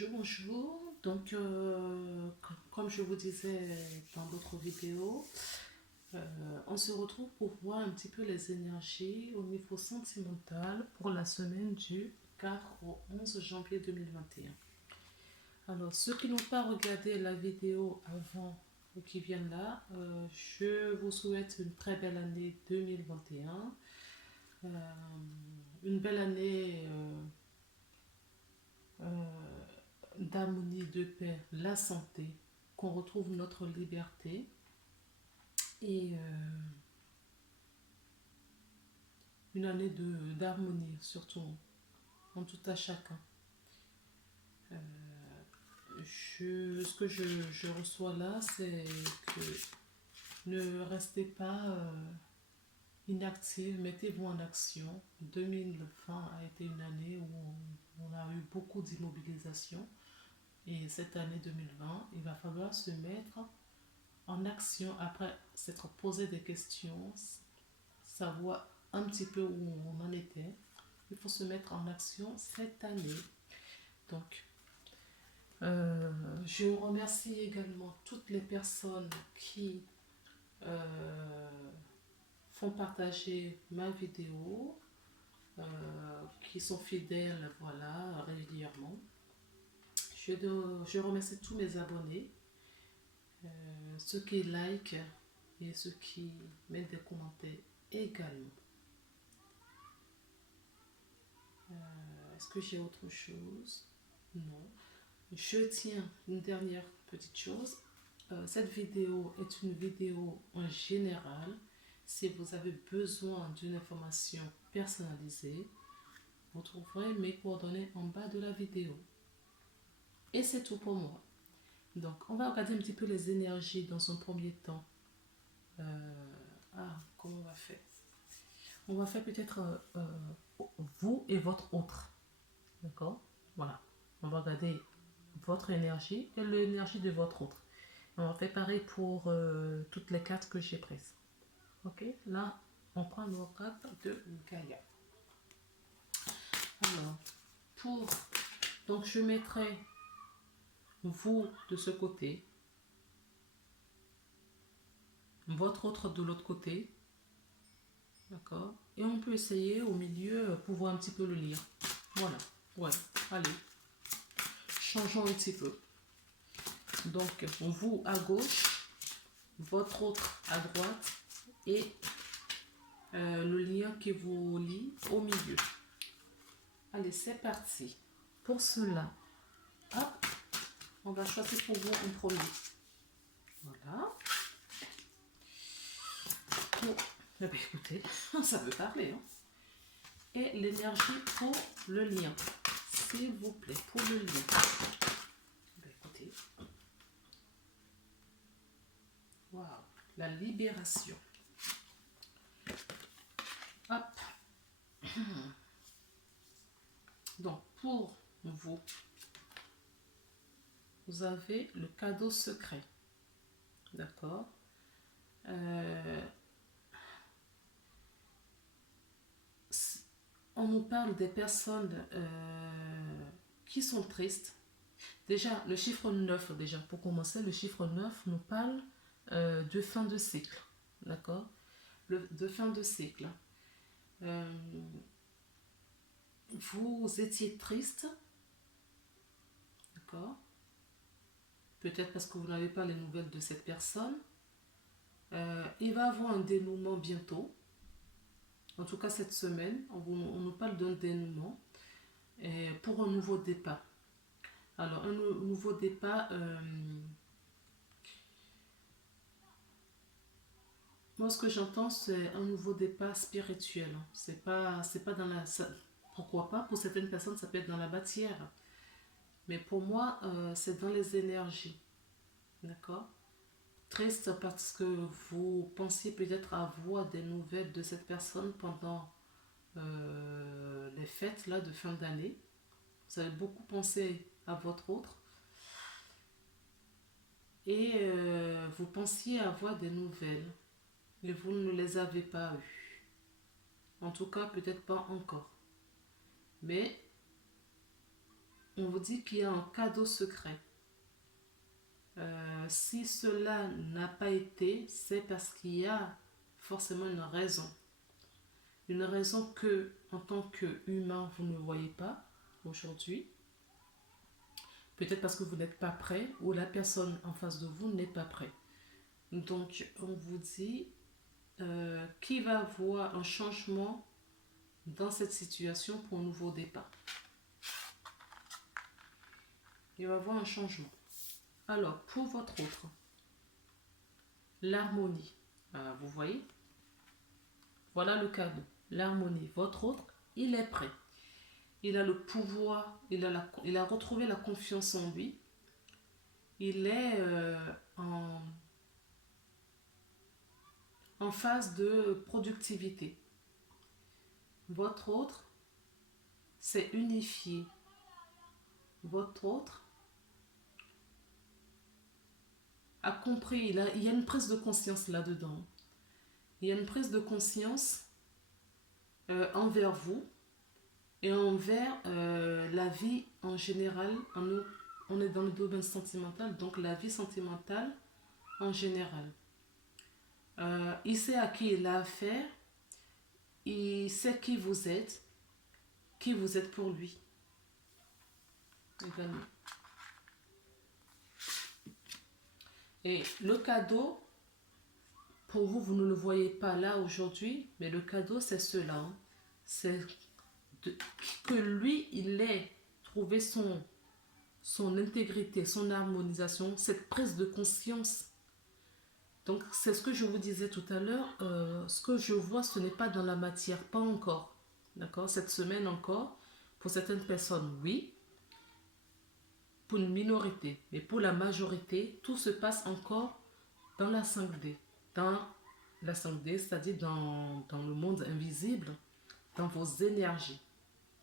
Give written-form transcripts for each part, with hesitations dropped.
Bonjour, bonjour. Donc, comme je vous disais dans d'autres vidéos, on se retrouve pour voir un petit peu les énergies au niveau sentimental pour la semaine du 4 au 11 janvier 2021. Alors, ceux qui n'ont pas regardé la vidéo avant ou qui viennent là, je vous souhaite une très belle année 2021. Une belle année d'harmonie, de paix, la santé, qu'on retrouve notre liberté et une année d'harmonie, surtout en tout à chacun. Ce que je reçois là, c'est que ne restez pas inactifs, mettez-vous en action. 2020 a été une année où on a eu beaucoup d'immobilisation. Et cette année 2020, il va falloir se mettre en action après s'être posé des questions, savoir un petit peu où on en était. Il faut se mettre en action cette année. Donc, je remercie également toutes les personnes qui font partager ma vidéo, qui sont fidèles, voilà, régulièrement. Je remercie tous mes abonnés, ceux qui like et ceux qui mettent des commentaires également. Est-ce que j'ai autre chose? Non. Je tiens une dernière petite chose. Cette vidéo est une vidéo en général. Si vous avez besoin d'une information personnalisée, vous trouverez mes coordonnées en bas de la vidéo. Et c'est tout pour moi. Donc, on va regarder un petit peu les énergies dans un premier temps. Comment on va faire? On va faire peut-être vous et votre autre. D'accord? Voilà. On va regarder votre énergie et l'énergie de votre autre. On va faire pareil pour toutes les cartes que j'ai prises. Ok? Là, on prend nos cartes de Gaïa. Alors, donc je mettrai vous de ce côté, votre autre de l'autre côté. D'accord? Et on peut essayer au milieu pour voir un petit peu le lire. Voilà. Ouais. Allez. Changeons un petit peu. Donc, vous à gauche, votre autre à droite et le lien qui vous lie au milieu. Allez, c'est parti. Pour cela, hop, on va choisir pour vous un premier. Voilà. Eh bien, écoutez, ça veut parler. Hein. Et l'énergie pour le lien. S'il vous plaît, pour le lien. Eh bien, écoutez. Waouh, la libération. Hop. Donc, pour vous, vous avez le cadeau secret. D'accord? On nous parle des personnes qui sont tristes. Déjà, le chiffre 9, déjà, pour commencer, le chiffre 9 nous parle de fin de cycle. D'accord? De fin de cycle. Vous étiez triste. D'accord? Peut-être parce que vous n'avez pas les nouvelles de cette personne. Il va y avoir un dénouement bientôt. En tout cas, cette semaine, on nous parle d'un dénouement pour un nouveau départ. Alors, un nouveau départ, moi, ce que j'entends, c'est un nouveau départ spirituel. C'est pas dans la... pourquoi pas? Pour certaines personnes, ça peut être dans la matière. Mais pour moi, c'est dans les énergies. D'accord? Triste parce que vous pensiez peut-être avoir des nouvelles de cette personne pendant les fêtes là, de fin d'année. Vous avez beaucoup pensé à votre autre. Et vous pensiez avoir des nouvelles. Mais vous ne les avez pas eues. En tout cas, peut-être pas encore. Mais on vous dit qu'il y a un cadeau secret. Si cela n'a pas été, c'est parce qu'il y a forcément une raison. Une raison que, en tant qu'humain, vous ne voyez pas aujourd'hui. Peut-être parce que vous n'êtes pas prêt ou la personne en face de vous n'est pas prêt. Donc, on vous dit qu'il va avoir un changement dans cette situation pour un nouveau départ. Il va y avoir un changement. Alors, pour votre autre, l'harmonie. Vous voyez? Voilà le cadeau. L'harmonie. Votre autre, il est prêt. Il a le pouvoir, il a retrouvé la confiance en lui. Il est en phase de productivité. Votre autre, c'est unifié. Votre autre a compris, il y a une prise de conscience là-dedans. Il y a une prise de conscience envers vous et envers la vie en général. On est dans le domaine sentimental, donc la vie sentimentale en général. Il sait à qui il a affaire, il sait qui vous êtes pour lui. Également. Et le cadeau, pour vous, vous ne le voyez pas là aujourd'hui, mais le cadeau, c'est cela. Hein. C'est que lui, il ait trouvé son intégrité, son harmonisation, cette prise de conscience. Donc, c'est ce que je vous disais tout à l'heure. Ce que je vois, ce n'est pas dans la matière, pas encore. D'accord? Cette semaine encore, pour certaines personnes, oui. Pour une minorité, mais pour la majorité, tout se passe encore dans la 5D. Dans la 5D, c'est-à-dire dans le monde invisible, dans vos énergies.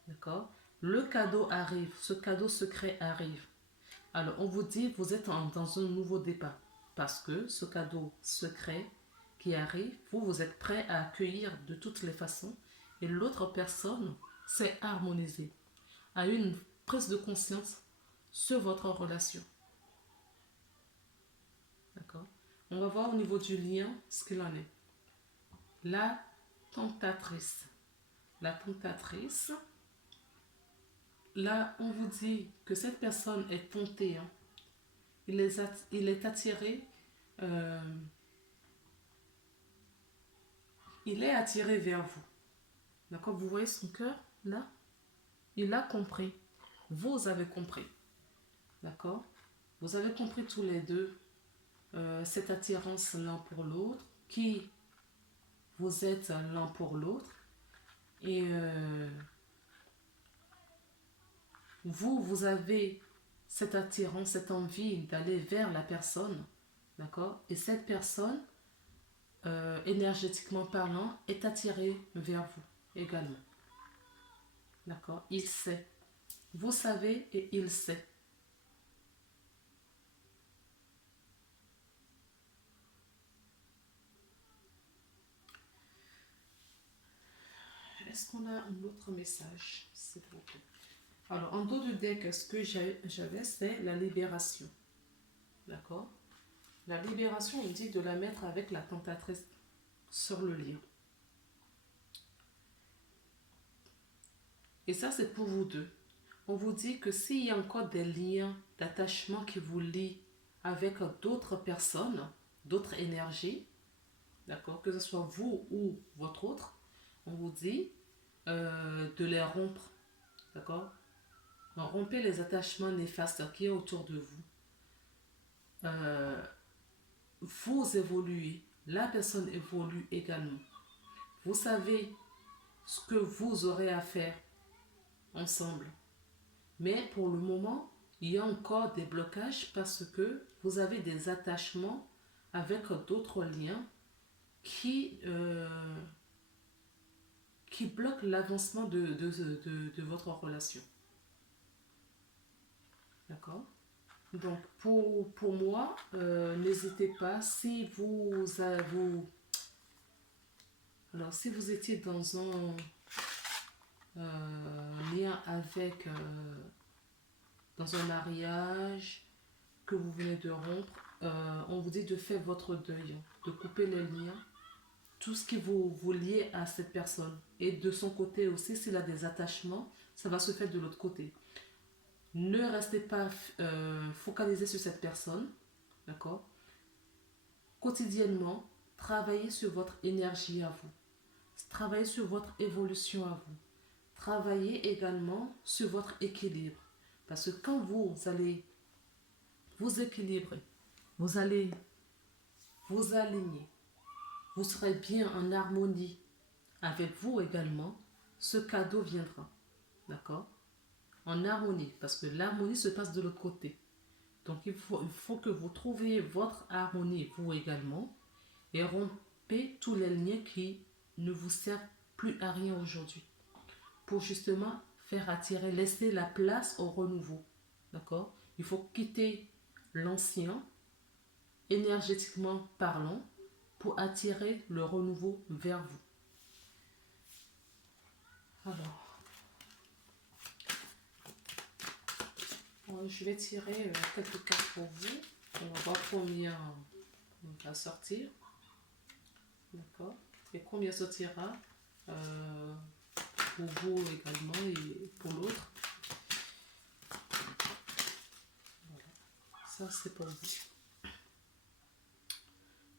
D'accord? Le cadeau arrive, ce cadeau secret arrive. Alors, on vous dit, vous êtes dans un nouveau départ. Parce que ce cadeau secret qui arrive, vous êtes prêt à accueillir de toutes les façons. Et l'autre personne s'est harmonisée, a eu une prise de conscience sur votre relation. D'accord? On va voir au niveau du lien ce qu'il en est. La tentatrice. La tentatrice, là, on vous dit que cette personne est tentée. Hein. Il est attiré. Il est attiré vers vous. D'accord? Vous voyez son cœur, là? Il a compris. Vous avez compris. D'accord? Vous avez compris tous les deux cette attirance l'un pour l'autre, qui vous êtes l'un pour l'autre. Et vous avez cette attirance, cette envie d'aller vers la personne. D'accord? Et cette personne, énergétiquement parlant, est attirée vers vous également. D'accord? Il sait. Vous savez et il sait. Est-ce qu'on a un autre message, s'il vous plaît? Alors, en dos de deck, ce que j'avais, c'est la libération. D'accord? La libération, on dit de la mettre avec la tentatrice sur le lien. Et ça, c'est pour vous deux. On vous dit que s'il y a encore des liens d'attachement qui vous lient avec d'autres personnes, d'autres énergies, d'accord, que ce soit vous ou votre autre, on vous dit de les rompre, d'accord? Donc, rompez les attachements néfastes qui est autour de vous. Vous évoluez, la personne évolue également. Vous savez ce que vous aurez à faire ensemble. Mais pour le moment, il y a encore des blocages parce que vous avez des attachements avec d'autres liens qui bloquent l'avancement de votre relation. D'accord? Donc, pour moi, n'hésitez pas, si si vous étiez dans un lien avec dans un mariage que vous venez de rompre, on vous dit de faire votre deuil, de couper les liens, tout ce qui vous lie à cette personne. Et de son côté aussi, s'il a des attachements, ça va se faire de l'autre côté. Ne restez pas focalisé sur cette personne, d'accord? Quotidiennement, travaillez sur votre énergie à vous. Travaillez sur votre évolution à vous. Travaillez également sur votre équilibre. Parce que quand vous allez vous équilibrer, vous allez vous aligner, vous serez bien en harmonie avec vous également, ce cadeau viendra. D'accord? En harmonie, parce que l'harmonie se passe de l'autre côté. Donc il faut que vous trouviez votre harmonie, vous également, et rompez tous les liens qui ne vous servent plus à rien aujourd'hui. Pour justement faire attirer, laisser la place au renouveau. D'accord? Il faut quitter l'ancien, énergétiquement parlant, pour attirer le renouveau vers vous. Alors, je vais tirer quelques cartes pour vous. On va voir combien va sortir. D'accord? Et combien sortira pour vous également et pour l'autre. Voilà. Ça, c'est pour vous.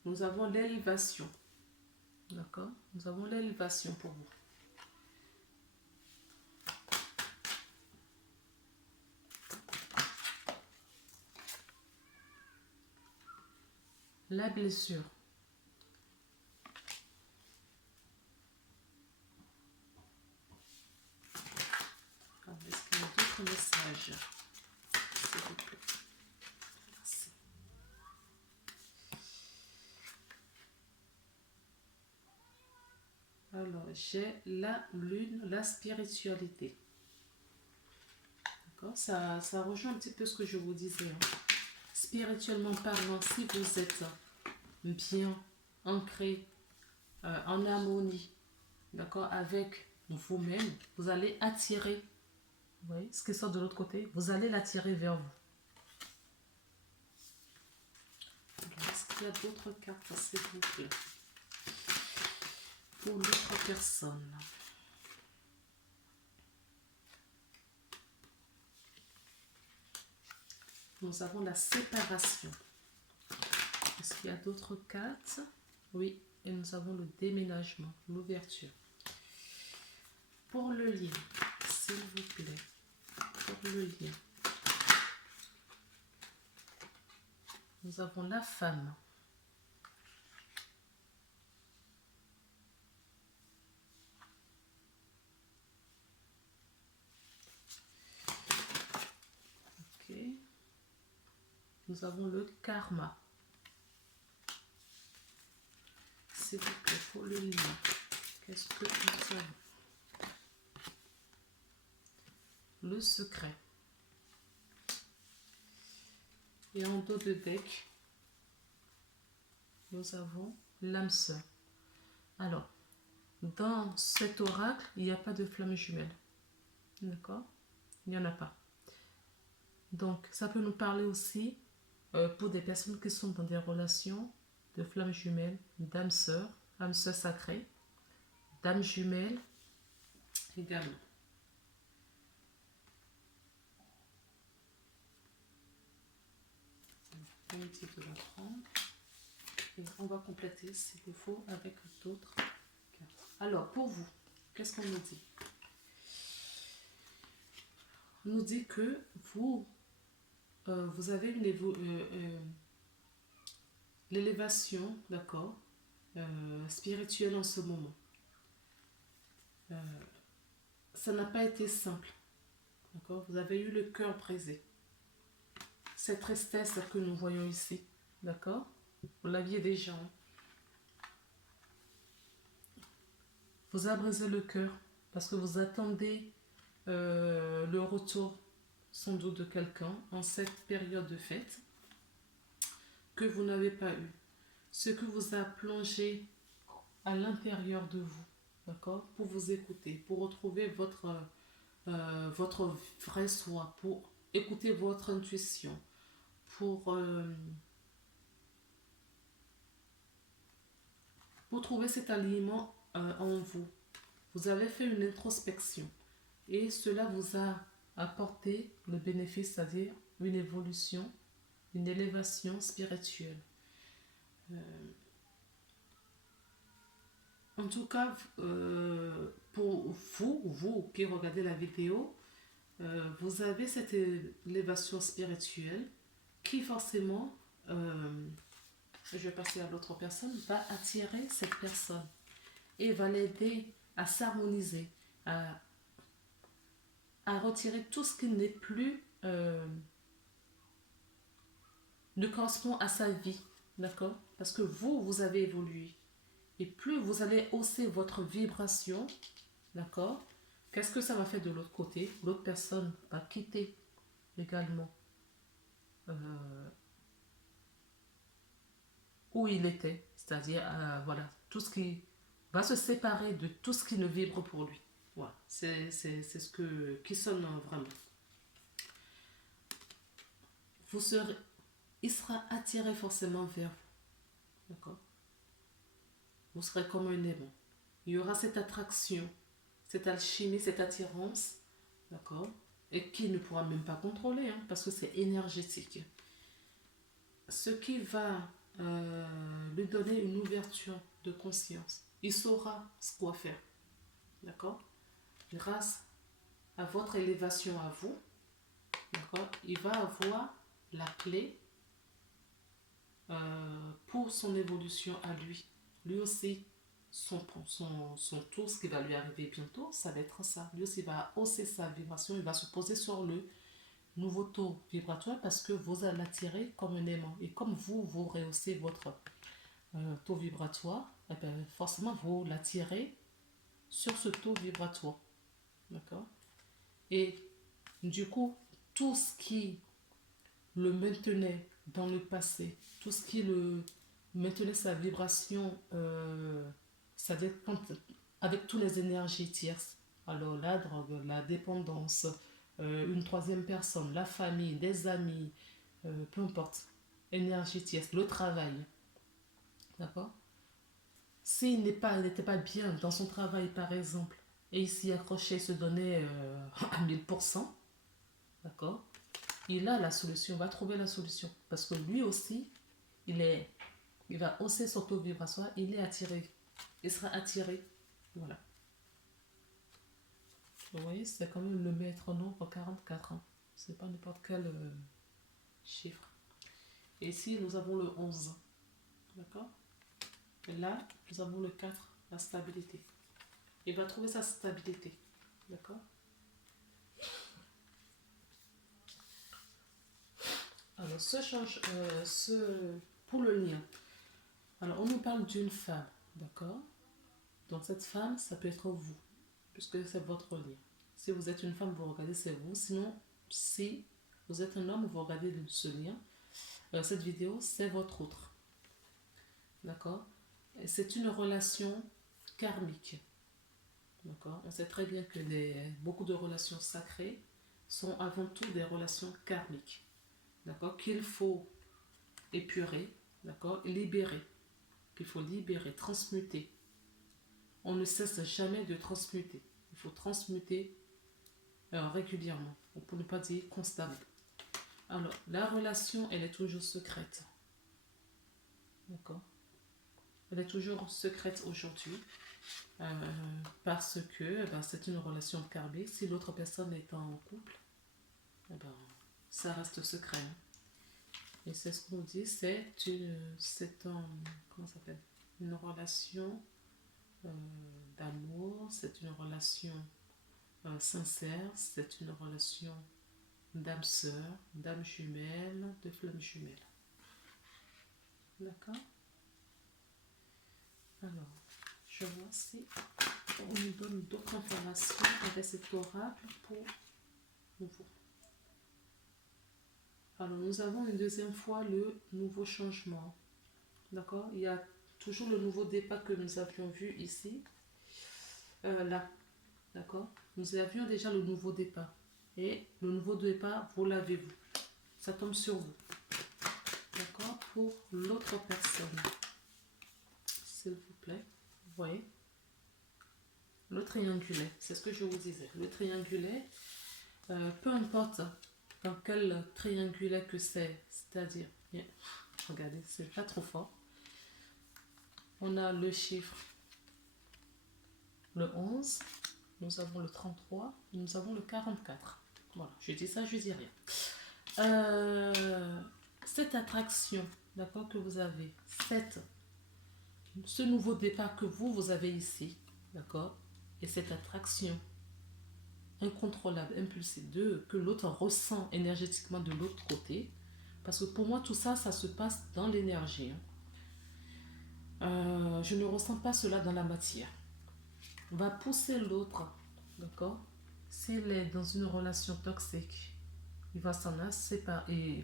Nous avons l'élévation. D'accord? Nous avons l'élévation pour vous. La blessure. Est-ce qu'il y a d'autres messages? S'il vous plaît. Merci. Alors, j'ai la lune, la spiritualité. D'accord? Ça rejoint un petit peu ce que je vous disais. Spirituellement parlant, si vous êtes bien ancré, en harmonie, d'accord, avec vous-même, vous allez attirer, vous voyez, ce qui sort de l'autre côté, vous allez l'attirer vers vous. Alors, est-ce qu'il y a d'autres cartes, s'il vous plaît, pour l'autre personne? Nous avons la séparation. Est-ce qu'il y a d'autres cartes? Oui, et nous avons le déménagement, l'ouverture. Pour le lien, s'il vous plaît, pour le lien, nous avons la femme. Ok. Nous avons le karma. S'il vous plaît, pour le lien, qu'est-ce que nous avons? Le secret. Et en dos de deck, nous avons l'âme sœur. Alors, dans cet oracle, il n'y a pas de flamme jumelle. D'accord? Il n'y en a pas. Donc, ça peut nous parler aussi pour des personnes qui sont dans des relations de flamme jumelle, d'âme sœur sacrée, d'âme jumelle également. On va la prendre et on va compléter s'il le faut avec d'autres cartes. Alors, pour vous, qu'est-ce qu'on nous dit? On nous dit que vous avez l'élévation, d'accord, spirituelle en ce moment. Ça n'a pas été simple, d'accord? Vous avez eu le cœur brisé. Cette tristesse que nous voyons ici, d'accord? Vous l'aviez déjà. Vous a brisé le cœur parce que vous attendez le retour sans doute de quelqu'un en cette période de fête que vous n'avez pas eu. Ce que vous a plongé à l'intérieur de vous, d'accord, pour vous écouter, pour retrouver votre vrai soi, pour écouter votre intuition, pour trouver cet alignement en vous. Vous avez fait une introspection et cela vous a apporté le bénéfice, c'est-à-dire une évolution, une élévation spirituelle. En tout cas, pour vous qui regardez la vidéo, vous avez cette élévation spirituelle qui forcément, je vais passer à l'autre personne, va attirer cette personne et va l'aider à s'harmoniser, à retirer tout ce qui n'est plus, ne correspond à sa vie, d'accord? Parce que vous avez évolué. Et plus vous allez hausser votre vibration, d'accord? Qu'est-ce que ça va faire de l'autre côté? L'autre personne va quitter également où il était, c'est-à-dire voilà, tout ce qui va se séparer de tout ce qui ne vibre pour lui. Voilà, c'est ce qui sonne vraiment. Vous serez, il sera attiré forcément vers vous, d'accord? Vous serez comme un aimant. Il y aura cette attraction, cette alchimie, cette attirance, d'accord? Et qui ne pourra même pas contrôler, hein, parce que c'est énergétique. Ce qui va lui donner une ouverture de conscience. Il saura ce quoi faire, d'accord? Grâce à votre élévation à vous, d'accord? Il va avoir la clé pour son évolution à lui. Lui aussi, son tour, ce qui va lui arriver bientôt, ça va être ça. Lui aussi va hausser sa vibration, il va se poser sur le nouveau taux vibratoire parce que vous allez l'attirer comme un aimant. Et comme vous rehaussez votre taux vibratoire, eh bien, forcément vous l'attirez sur ce taux vibratoire. D'accord? Et du coup, tout ce qui le maintenait dans le passé, tout ce qui le maintenait sa vibration, c'est-à-dire avec toutes les énergies tierces, alors la drogue, la dépendance, une troisième personne, la famille, des amis, peu importe, énergie tierce, le travail, d'accord? S'il n'était pas bien dans son travail, par exemple, et il s'y accrochait, se donnait à 1000%, d'accord? Il a la solution, il va trouver la solution. Parce que lui aussi, il va hausser son taux vibratoire, il est attiré. Il sera attiré. Voilà. Vous voyez, c'est quand même le maître nombre 44. Hein. C'est pas n'importe quel chiffre. Et ici, nous avons le 11. D'accord? Et là, nous avons le 4, la stabilité. Il va trouver sa stabilité. D'accord? Alors, pour le lien. Alors, on nous parle d'une femme. D'accord? Donc, cette femme, ça peut être vous. Puisque c'est votre lien. Si vous êtes une femme, vous regardez, c'est vous. Sinon, si vous êtes un homme, vous regardez ce lien. Cette vidéo, c'est votre autre. D'accord? C'est une relation karmique. D'accord? On sait très bien que beaucoup de relations sacrées sont avant tout des relations karmiques. D'accord? Qu'il faut épurer, d'accord? Libérer. Qu'il faut libérer, transmuter. On ne cesse jamais de transmuter. Il faut transmuter régulièrement, pour ne pas dire constamment. Alors, la relation, elle est toujours secrète. D'accord? Elle est toujours secrète aujourd'hui. Parce que c'est une relation karmique. Si l'autre personne est en couple, ça reste secret. Et c'est ce qu'on nous dit, comment ça s'appelle? Une relation d'amour, c'est une relation sincère, c'est une relation d'âme sœur, d'âme jumelle, de flamme jumelle. D'accord? Alors, je vois si on nous donne d'autres informations avec cet oracle pour vous. Alors, nous avons une deuxième fois le nouveau changement. D'accord? Il y a toujours le nouveau départ que nous avions vu ici. Là. D'accord? Nous avions déjà le nouveau départ. Et le nouveau départ, vous l'avez-vous. Ça tombe sur vous. D'accord? Pour l'autre personne. S'il vous plaît. Vous voyez? Le triangulaire, c'est ce que je vous disais. Le triangulaire, peu importe dans quel triangulaire que c'est-à-dire, regardez, c'est pas trop fort. On a le chiffre, le 11, nous avons le 33, nous avons le 44. Voilà, je dis ça, je dis rien. Cette attraction, d'accord, que vous avez, ce nouveau départ que vous avez ici, d'accord, et cette attraction incontrôlable, impulsive, que l'autre ressent énergétiquement de l'autre côté, parce que pour moi, tout ça, ça se passe dans l'énergie. Je ne ressens pas cela dans la matière. On va pousser l'autre, d'accord? S'il est dans une relation toxique, il va s'en séparer,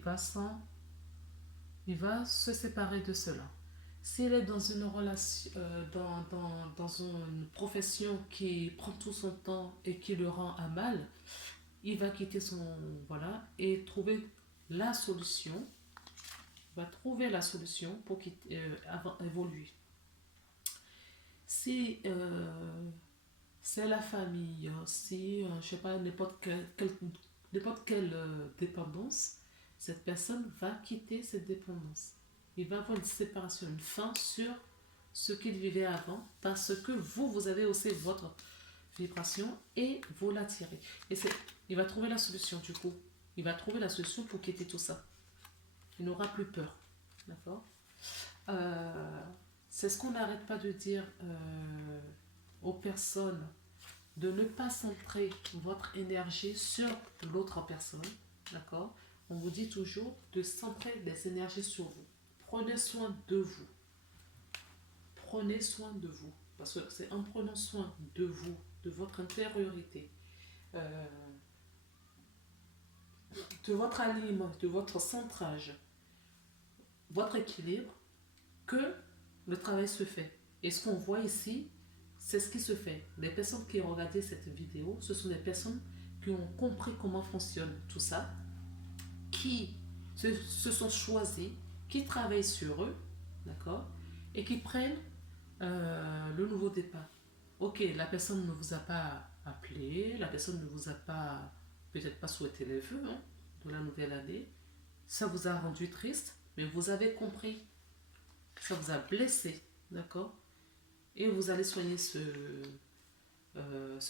il va se séparer de cela. S'il est dans une relation, dans une profession qui prend tout son temps et qui le rend à mal, il va quitter voilà, et trouver la solution. Il va trouver la solution pour évoluer. Si c'est la famille, si je sais pas, n'importe quelle dépendance, cette personne va quitter cette dépendance. Il va avoir une séparation, une fin sur ce qu'il vivait avant, parce que vous avez aussi votre vibration et vous l'attirez. Et il va trouver la solution du coup. Il va trouver la solution pour quitter tout ça. Il n'aura plus peur. D'accord? C'est ce qu'on n'arrête pas de dire aux personnes, de ne pas centrer votre énergie sur l'autre personne. D'accord? On vous dit toujours de centrer des énergies sur vous. Prenez soin de vous. Prenez soin de vous. Parce que c'est en prenant soin de vous, de votre intériorité, de votre alignement, de votre centrage, votre équilibre, que le travail se fait. Et ce qu'on voit ici, c'est ce qui se fait. Les personnes qui ont regardé cette vidéo, ce sont des personnes qui ont compris comment fonctionne tout ça, qui se sont choisis, qui travaillent sur eux, d'accord, et qui prennent le nouveau départ. Ok, la personne ne vous a pas appelé, la personne ne vous a pas, peut-être pas souhaité les vœux de la nouvelle année, ça vous a rendu triste, mais vous avez compris, ça vous a blessé, d'accord, et vous allez soigner ce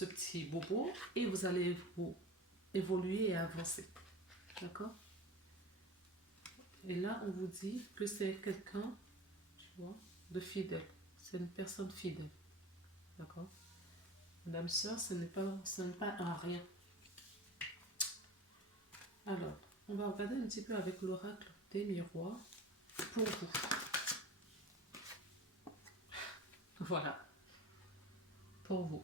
petit bobo et vous allez évoluer et avancer, d'accord. Et là, on vous dit que c'est quelqu'un, tu vois, de fidèle. C'est une personne fidèle. D'accord? Madame sœur, ce n'est pas un rien. Alors, on va regarder un petit peu avec l'oracle des miroirs pour vous. Voilà. Pour vous.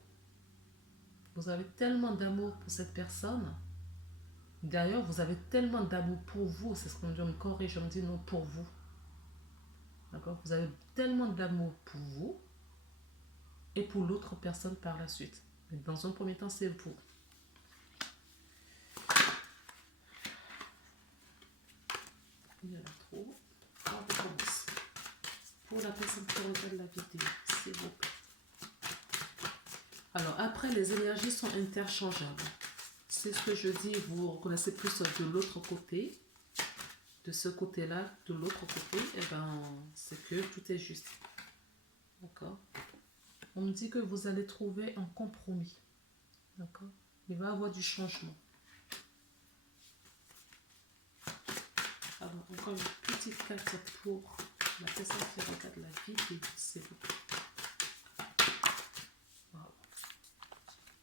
Vous avez tellement d'amour pour cette personne. D'ailleurs, vous avez tellement d'amour pour vous. C'est ce qu'on me corrige. Je me dis non, pour vous. D'accord? Vous avez tellement d'amour pour vous et pour l'autre personne par la suite. Mais dans un premier temps, c'est vous. Il y en a trop. On recommence. Pour la personne qui regarde la vidéo, s'il vous plaît. Alors, après, les énergies sont interchangeables. C'est ce que je dis, vous reconnaissez plus de l'autre côté. De ce côté-là, de l'autre côté, et ben, c'est que tout est juste. D'accord? On me dit que vous allez trouver un compromis. D'accord? Il va y avoir du changement. Alors, encore une petite carte pour la personne qui regarde la vidéo, c'est vous. Wow.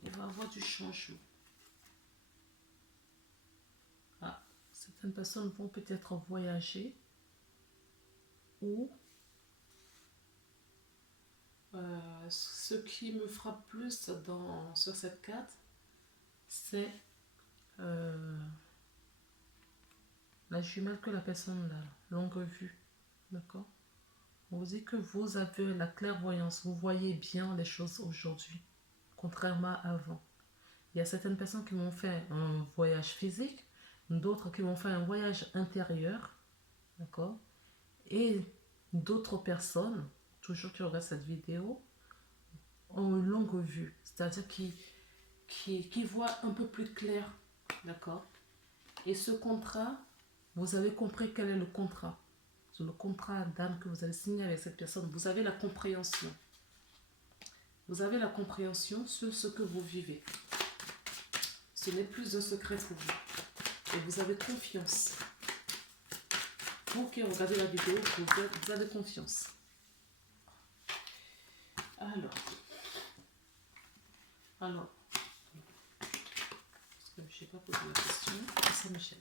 Il va y avoir du changement. Ah, certaines personnes vont peut-être voyager ou ce qui me frappe plus sur cette carte, c'est la jumelle que la personne a, longue vue. D'accord? On vous dit que vous avez la clairvoyance, vous voyez bien les choses aujourd'hui, contrairement à avant. Il y a certaines personnes qui vont faire un voyage physique, d'autres qui vont faire un voyage intérieur, d'accord? Et d'autres personnes, toujours qui regardent cette vidéo, ont une longue vue, c'est-à-dire qui voient un peu plus clair, d'accord? Et ce contrat, vous avez compris quel est le contrat. C'est le contrat d'âme que vous avez signé avec cette personne. Vous avez la compréhension. Vous avez la compréhension sur ce que vous vivez. Ce n'est plus un secret pour vous. Et vous avez confiance. Vous qui regardez la vidéo, vous avez confiance. Alors, parce que je n'ai pas posé la question, c'est Michel.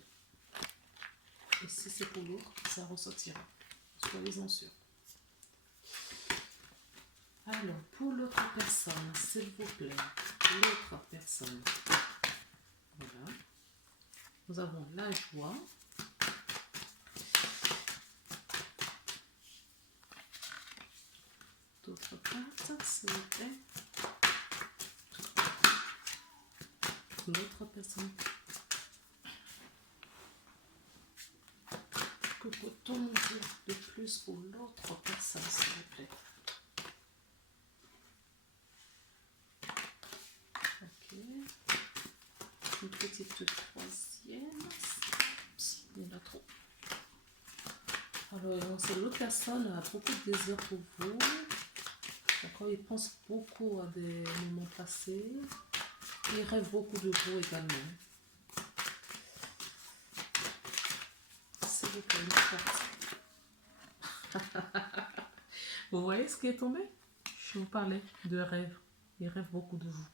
Et si c'est pour l'autre, ça ressortira. Soyez-en sûrs. Alors, pour l'autre personne, s'il vous plaît, l'autre personne. Voilà. Nous avons la joie. D'autres cartes, s'il vous plaît. L'autre personne. Que peut-on nous dire de plus pour l'autre personne, s'il vous plaît? Ok. Une petite troisième. Il y en a trop. Alors, c'est l'autre personne a beaucoup de désir pour vous. D'accord, il pense beaucoup à des moments passés. Il rêve beaucoup de vous également. S'il vous plaît, une carte. Vous voyez ce qui est tombé? Je vous parlais de rêve. Il rêve beaucoup de vous.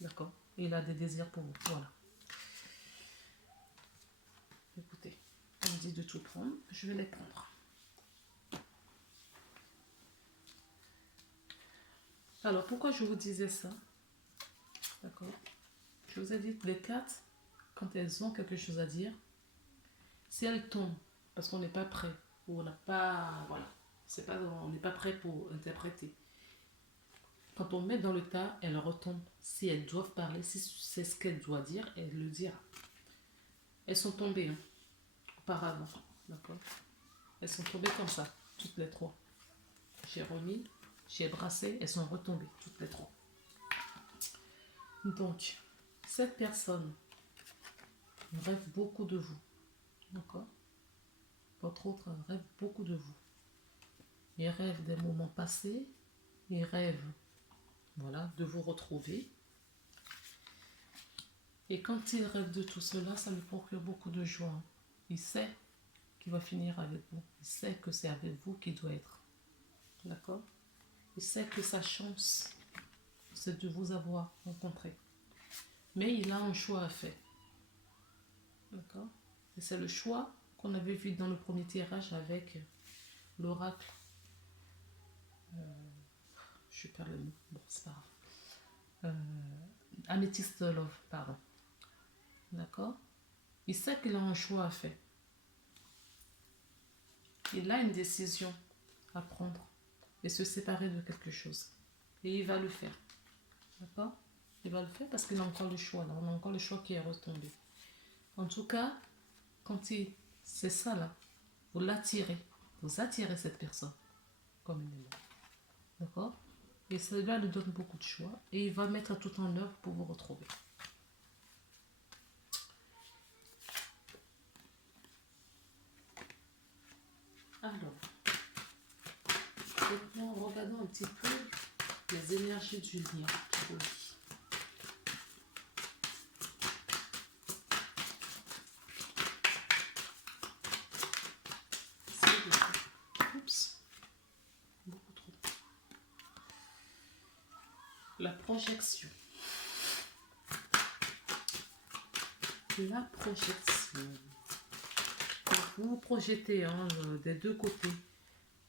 D'accord? Il a des désirs pour vous. Voilà. Écoutez, on me dit de tout prendre. Je vais les prendre. Alors, pourquoi je vous disais ça? D'accord? Je vous ai dit que les cartes, quand elles ont quelque chose à dire, si elles tombent, parce qu'on n'est pas prêt, ou on n'a pas, voilà, c'est pas, on n'est pas prêt pour interpréter. Quand on met dans le tas, elles retombent. Si elles doivent parler, si c'est ce qu'elles doivent dire, elles le diront. Elles sont tombées, hein, auparavant, d'accord? Elles sont tombées comme ça, toutes les trois. J'ai remis, j'ai brassé, elles sont retombées, toutes les trois. Donc, cette personne rêve beaucoup de vous, d'accord? Votre autre rêve beaucoup de vous. Il rêve des moments passés, il rêve, voilà, de vous retrouver. Et quand il rêve de tout cela, ça lui procure beaucoup de joie. Il sait qu'il va finir avec vous. Il sait que c'est avec vous qu'il doit être. D'accord? Il sait que sa chance, c'est de vous avoir rencontré. Mais il a un choix à faire. D'accord? Et c'est le choix qu'on avait vu dans le premier tirage avec l'oracle. Je perds le mot. Bon, c'est pas grave. Amethyst Love, pardon. D'accord? Il sait qu'il a un choix à faire. Il a une décision à prendre et se séparer de quelque chose. Et il va le faire. D'accord? Il va le faire parce qu'il a encore le choix. Là. On a encore le choix qui est retombé. En tout cas, quand il... c'est ça là. Vous l'attirez. Vous attirez cette personne comme une aimante. D'accord? Et cela lui donne beaucoup de choix. Et il va mettre tout en œuvre pour vous retrouver. Alors, maintenant, regardons un petit peu les énergies du lien. Oups, beaucoup trop. La projection. La projection. Vous vous projetez hein, des deux côtés.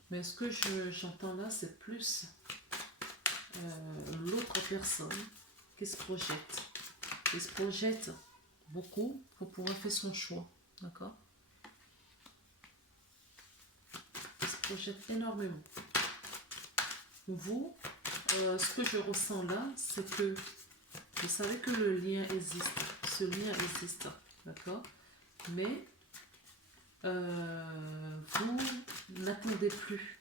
Mais ce que j'entends là, c'est plus l'autre personne qui se projette. Qui se projette beaucoup pour pouvoir faire son choix. D'accord? Qui se projette énormément. Vous, ce que je ressens là, c'est que Vous savez que le lien existe. Ce lien existe. D'accord? Mais vous n'attendez plus.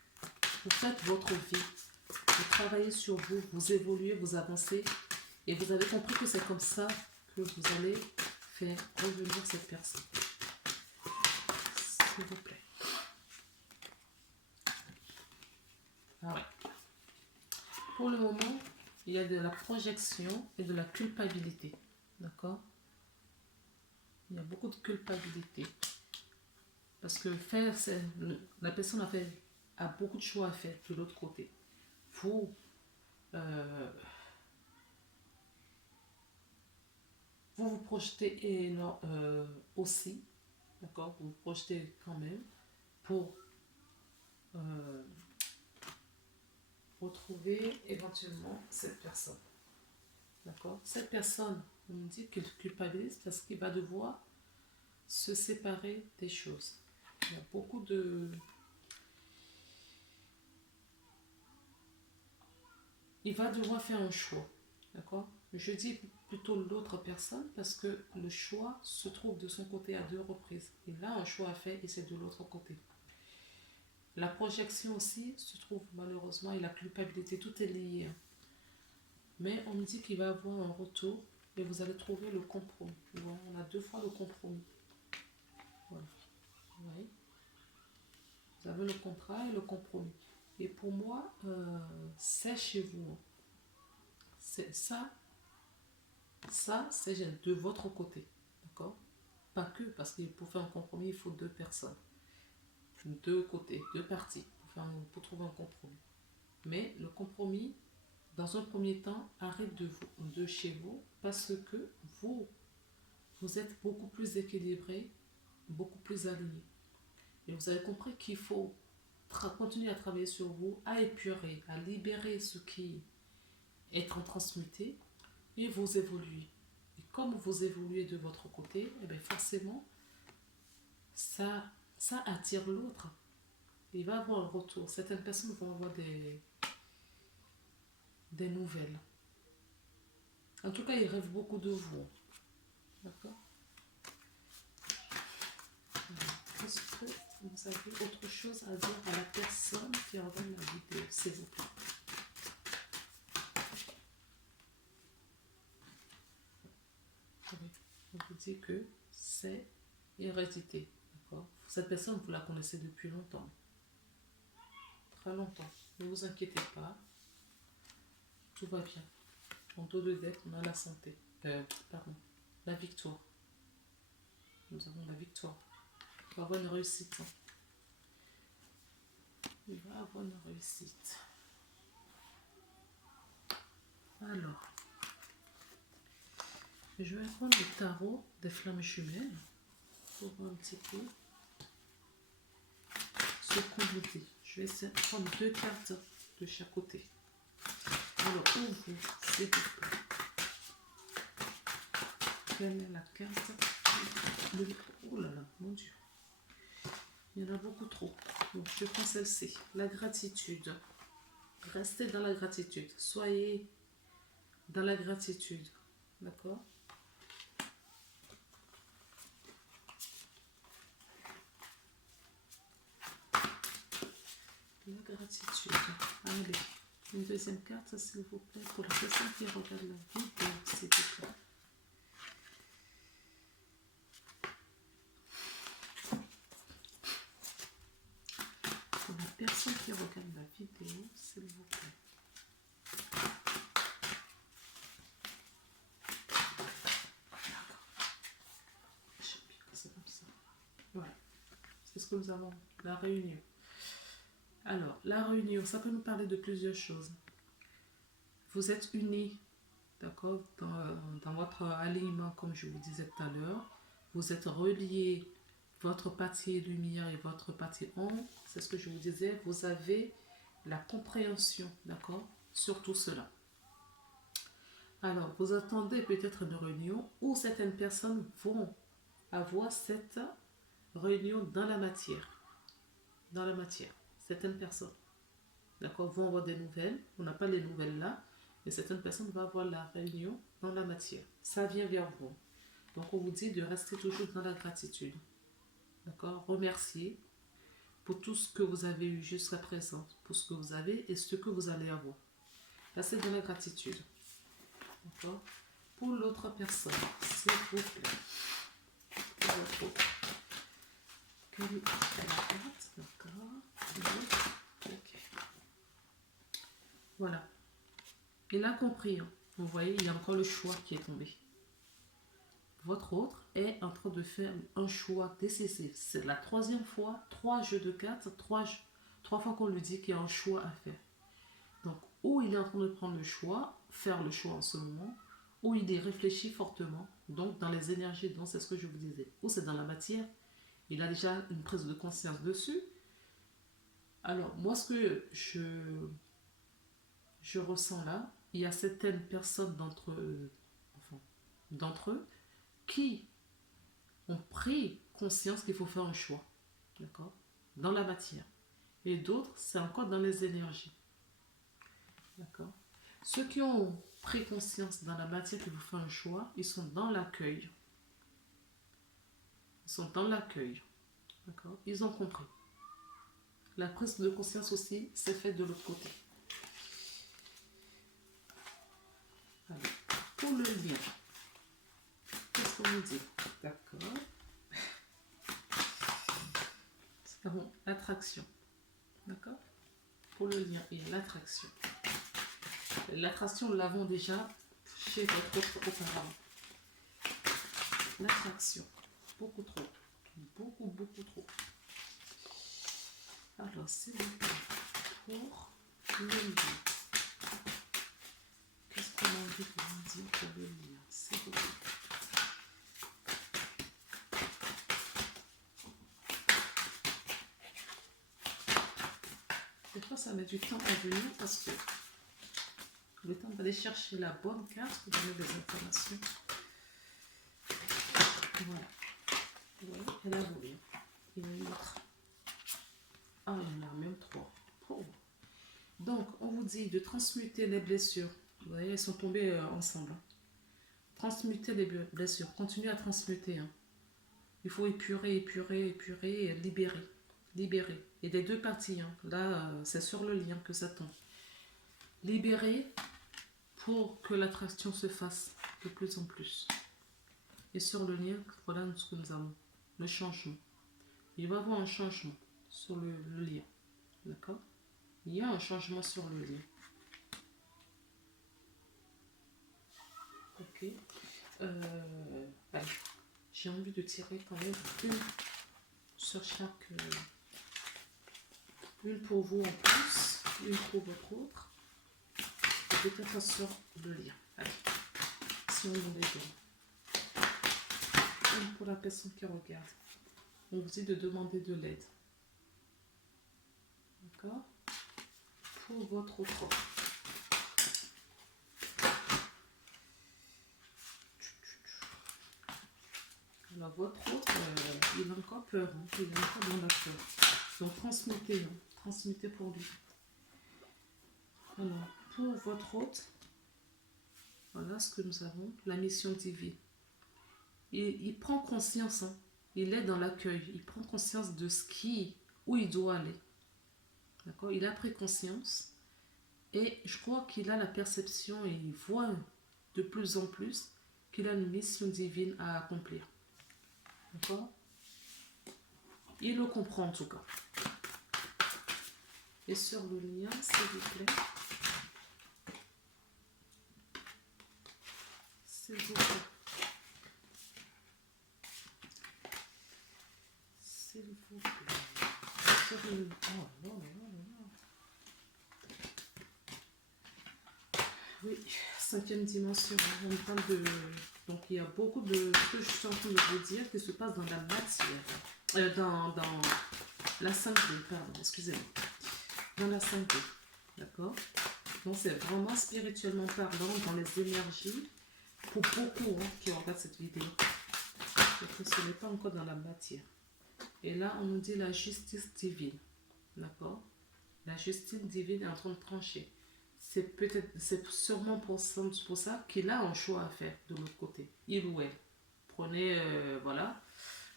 Vous faites votre vie. Vous travaillez sur vous. Vous évoluez, vous avancez. Et vous avez compris que c'est comme ça que vous allez faire revenir cette personne. S'il vous plaît. Ah ouais. Pour le moment, il y a de la projection et de la culpabilité. D'accord? Il y a beaucoup de culpabilité. Parce que la personne a beaucoup de choix à faire de l'autre côté. Vous, vous projetez aussi, d'accord? Vous vous projetez quand même pour retrouver éventuellement cette personne. D'accord? Cette personne, on me dit qu'il culpabilise parce qu'il va devoir se séparer des choses. Il y a beaucoup de... Il va devoir faire un choix. D'accord? Je dis plutôt l'autre personne parce que le choix se trouve de son côté à 2 reprises. Il a un choix à faire et c'est de l'autre côté. La projection aussi se trouve malheureusement et la culpabilité, tout est lié. Mais on me dit qu'il va avoir un retour et vous allez trouver le compromis. Voilà, on a 2 fois le compromis. Voilà. Oui. Vous avez le contrat et le compromis. Et pour moi, c'est chez vous. C'est ça, c'est de votre côté. D'accord? Pas que, parce que pour faire un compromis, il faut 2 personnes. 2 côtés, 2 parties pour trouver un compromis. Mais le compromis, dans un premier temps, arrête de chez vous parce que vous êtes beaucoup plus équilibré, beaucoup plus aligné. Et vous avez compris qu'il faut continuer à travailler sur vous, à épurer, à libérer ce qui est en transmuté et vous évoluez. Et comme vous évoluez de votre côté, eh bien forcément, ça attire l'autre. Il va avoir un retour. Certaines personnes vont avoir des nouvelles. En tout cas, ils rêvent beaucoup de vous. D'accord? Est-ce que vous avez autre chose à dire à la personne qui regarde la vidéo, s'il vous plaît? On vous dit que c'est hérédité. D'accord? Cette personne, vous la connaissez depuis longtemps. Très longtemps. Ne vous inquiétez pas. Tout va bien. En dos de deck, on a la santé. Pardon. La victoire. Nous avons la victoire. Il va avoir une réussite. Il va avoir une réussite. Alors, je vais prendre le tarot des flammes jumelles pour voir un petit peu ce qu'on vous dit. Je vais essayer de prendre 2 cartes de chaque côté. Alors, pour vous, s'il vous plaît, quelle est la carte de... Oh là là, mon Dieu. Il y en a beaucoup trop. Donc, je prends celle-ci. La gratitude. Restez dans la gratitude. Soyez dans la gratitude. D'accord? La gratitude. Allez. Une deuxième carte, s'il vous plaît, pour la personne qui regarde la vidéo, s'il vous plaît. Pour la personne qui regarde la vidéo, s'il vous plaît. C'est comme ça. Voilà. C'est ce que nous avons. La réunion. Alors, la réunion, ça peut nous parler de plusieurs choses. Vous êtes unis, d'accord, dans votre alignement, comme je vous disais tout à l'heure. Vous êtes reliés, votre partie lumière et votre partie ombre. C'est ce que je vous disais. Vous avez la compréhension, d'accord, sur tout cela. Alors, vous attendez peut-être une réunion où certaines personnes vont avoir cette réunion dans la matière. Certaines personnes, d'accord, vont avoir des nouvelles. On n'a pas les nouvelles là, Et certaines personnes vont avoir la réunion dans la matière. Ça vient vers vous. Donc, on vous dit de rester toujours dans la gratitude. D'accord? Remercier pour tout ce que vous avez eu jusqu'à présent, pour ce que vous avez et ce que vous allez avoir. Restez dans la gratitude. D'accord? Pour l'autre personne, s'il vous plaît. Pour votre autre. D'accord? Ok. Voilà. Il a compris. Hein. Vous voyez, il y a encore le choix qui est tombé. Votre autre est en train de faire un choix décisif. C'est la troisième fois, 3 jeux de cartes, 3 fois qu'on lui dit qu'il y a un choix à faire. Donc, ou il est en train de prendre le choix, faire le choix en ce moment, ou il y réfléchit fortement, donc dans les énergies, donc c'est ce que je vous disais, ou c'est dans la matière, il a déjà une prise de conscience dessus. Alors, moi, ce que je ressens là, il y a certaines personnes d'entre eux qui ont pris conscience qu'il faut faire un choix, d'accord, dans la matière. Et d'autres, c'est encore dans les énergies. D'accord. Ceux qui ont pris conscience dans la matière qu'il faut faire un choix, ils sont dans l'accueil. Ils sont dans l'accueil. D'accord. Ils ont compris. La prise de conscience aussi s'est faite de l'autre côté. Alors, pour le lien, qu'est-ce qu'on nous dit? D'accord. C'est bon, l'attraction. D'accord. Pour le lien et l'attraction. L'attraction, nous l'avons déjà chez votre autre auparavant. L'attraction, beaucoup trop. Beaucoup trop. Alors, c'est pour le lien. Qu'est-ce qu'on a envie de vous dire pour le lien? C'est bon. Des fois, ça met du temps à venir parce que le temps d'aller chercher la bonne carte pour donner des informations. Voilà. Ouais, elle a volé. Il y en a une autre. Ah, il y en a même 3. Oh. Donc, on vous dit de transmuter les blessures. Vous voyez, elles sont tombées ensemble. Transmuter les blessures. Continuez à transmuter. Hein. Il faut épurer et libérer. Et des deux parties. Hein. Là, c'est sur le lien que ça tombe. Libérer pour que l'attraction se fasse de plus en plus. Et sur le lien, voilà ce que nous avons. Le changement. Il va y avoir un changement sur le lien. D'accord? Il y a un changement sur le lien. Ok. Allez. J'ai envie de tirer quand même une sur chaque... une pour vous en plus, une pour votre autre. Et peut-être sur le lien. Allez. Si on en est deux. Une pour la personne qui regarde. On vous dit de demander de l'aide. D'accord? Pour votre autre. Alors, votre autre, il a encore peur. Hein. Il est encore dans la peur. Donc, transmettez. Hein. Transmettez pour lui. Alors, pour votre autre, voilà ce que nous avons. La mission divine. Il prend conscience. Hein. Il est dans l'accueil. Il prend conscience de où il doit aller. D'accord? Il a pris conscience. Et je crois qu'il a la perception et il voit de plus en plus qu'il a une mission divine à accomplir. D'accord? Il le comprend en tout cas. Et sur le lien, s'il vous plaît. S'il vous plaît. S'il vous plaît. Sur le... Oh non, non, non. Oui, 5e dimension. On parle de... Donc, il y a beaucoup de ce que je suis en train de vous dire qui se passe dans la matière. Dans la 5D, pardon, excusez-moi. Dans la 5D, d'accord? Donc, c'est vraiment spirituellement parlant, dans les énergies, pour beaucoup hein, qui regardent cette vidéo. Parce que ce n'est pas encore dans la matière. Et là, on nous dit la justice divine, d'accord? La justice divine est en train de trancher. c'est sûrement pour ça qu'il a un choix à faire de l'autre côté, il ou elle. Prenez, voilà,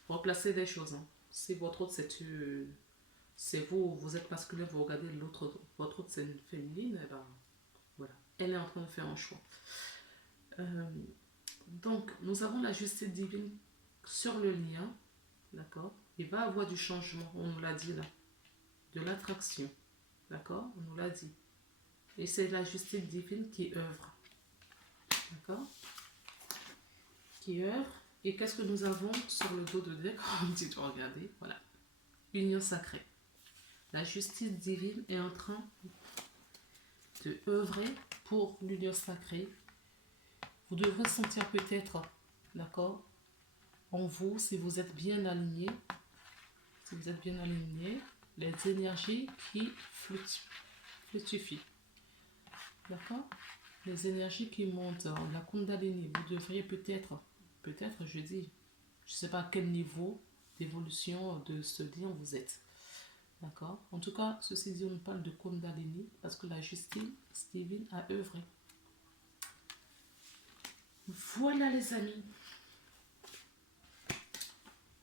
remplacez des choses. Hein. Si votre autre, c'est vous, vous êtes masculin, vous regardez l'autre, votre autre, c'est une féminine, et ben, voilà, elle est en train de faire un choix. Donc, nous avons la justice divine sur le lien, d'accord? Il va avoir du changement, on nous l'a dit là, de l'attraction, d'accord? On nous l'a dit. Et c'est la justice divine qui œuvre, d'accord? Qui œuvre. Et qu'est-ce que nous avons sur le dos de deck? On dit de regarder, voilà. Union sacrée. La justice divine est en train de œuvrer pour l'union sacrée. Vous devrez sentir peut-être, d'accord, en vous, si vous êtes bien aligné, les énergies qui fluctuent, d'accord, les énergies qui montent, la Kundalini. Vous devriez peut-être, je dis, je ne sais pas à quel niveau d'évolution de ce lien vous êtes, d'accord. En tout cas, ceci dit, on parle de Kundalini parce que la justice divine a œuvré. Voilà les amis.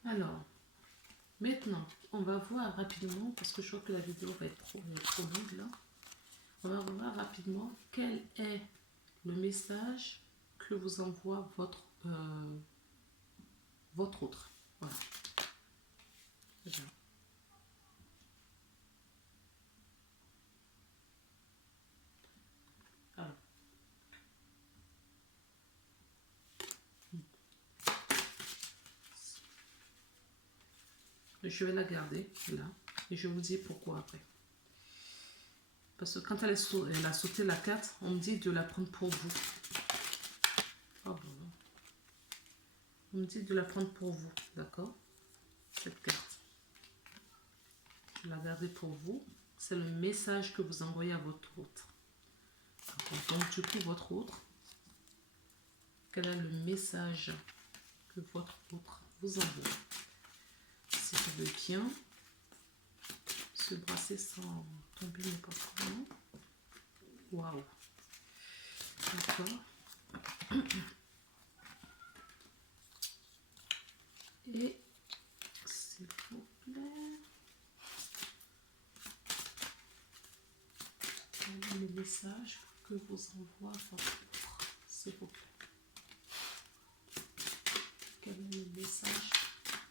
Alors, maintenant, on va voir rapidement, parce que je crois que la vidéo va être trop longue là. On va voir rapidement quel est le message que vous envoie votre autre. Voilà. Alors. Je vais la garder là et je vous dis pourquoi après. Parce que quand elle a sauté la carte, on me dit de la prendre pour vous. Oh bon. On me dit de la prendre pour vous, d'accord? Cette carte. Je vais la garder pour vous. C'est le message que vous envoyez à votre autre. Donc du coup, votre autre, quel est le message que votre autre vous envoie? Si ça veut bien se brasser sans tomber n'importe comment. Waouh. D'accord. Et s'il vous plaît, quel est le message que vous envoie votre autre, s'il vous plaît? Quel est le message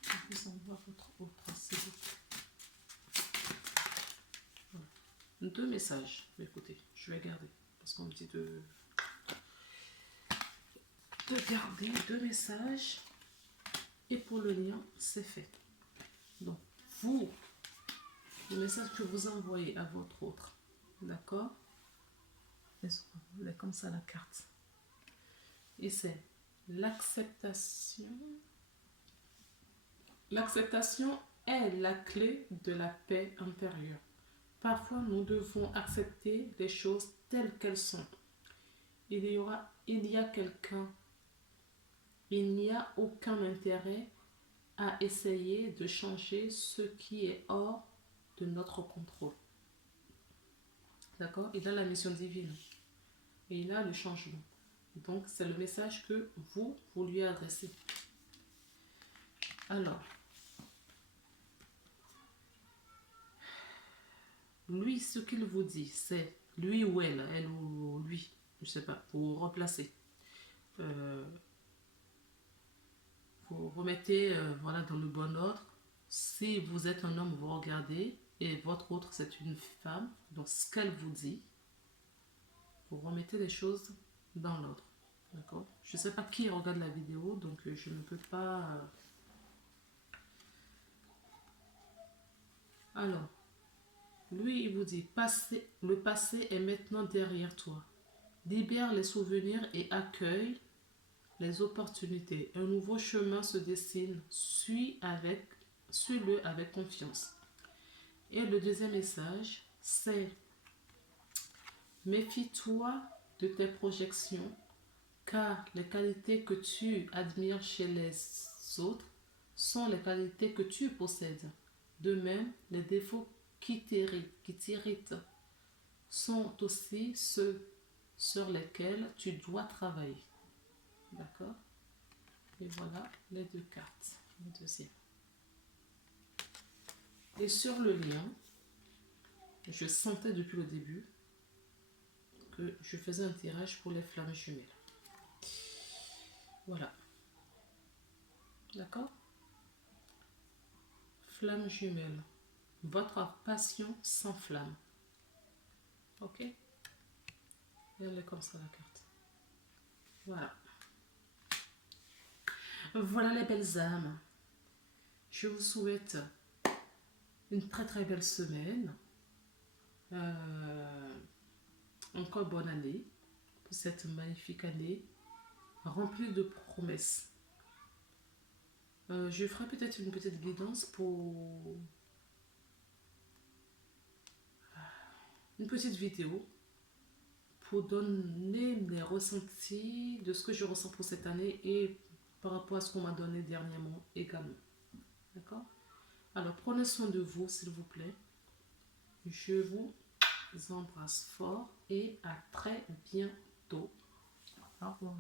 que vous envoie votre autre, s'il vous plaît? Voilà. 2 messages. Écoutez, je vais garder parce qu'on me dit de garder 2 messages. Et pour le lien, c'est fait. Donc, vous, le message que vous envoyez à votre autre, d'accord? Comme ça la carte. Et c'est l'acceptation. L'acceptation est la clé de la paix intérieure. Parfois, nous devons accepter les choses telles qu'elles sont. Il n'y a aucun intérêt à essayer de changer ce qui est hors de notre contrôle. D'accord? Il a la mission divine. Et il a le changement. Donc, c'est le message que vous lui adressez. Alors, lui, ce qu'il vous dit, c'est lui ou elle ou lui, je ne sais pas, vous replacez. Vous remettez voilà, dans le bon ordre. Si vous êtes un homme, vous regardez, et votre autre, c'est une femme, donc ce qu'elle vous dit, vous remettez les choses dans l'ordre. D'accord? Je ne sais pas qui regarde la vidéo, donc je ne peux pas... Alors, lui, il vous dit, le passé est maintenant derrière toi. Libère les souvenirs et accueille les opportunités. Un nouveau chemin se dessine. Suis-le avec confiance. Et le deuxième message, c'est méfie-toi de tes projections, car les qualités que tu admires chez les autres sont les qualités que tu possèdes. De même, les défauts qui t'irritent sont aussi ceux sur lesquels tu dois travailler. D'accord? Et voilà les deux cartes. Le deuxième. Et sur le lien, je sentais depuis le début que je faisais un tirage pour les flammes jumelles. Voilà. D'accord? Flamme jumelle. Votre passion sans flamme. Ok? Et elle est comme ça la carte. Voilà. Voilà les belles âmes. Je vous souhaite une très très belle semaine. Encore bonne année pour cette magnifique année remplie de promesses. Je ferai peut-être une petite guidance pour une petite vidéo pour donner mes ressentis de ce que je ressens pour cette année et par rapport à ce qu'on m'a donné dernièrement également. D'accord? Alors prenez soin de vous s'il vous plaît. Je vous embrasse fort et à très bientôt. Au revoir.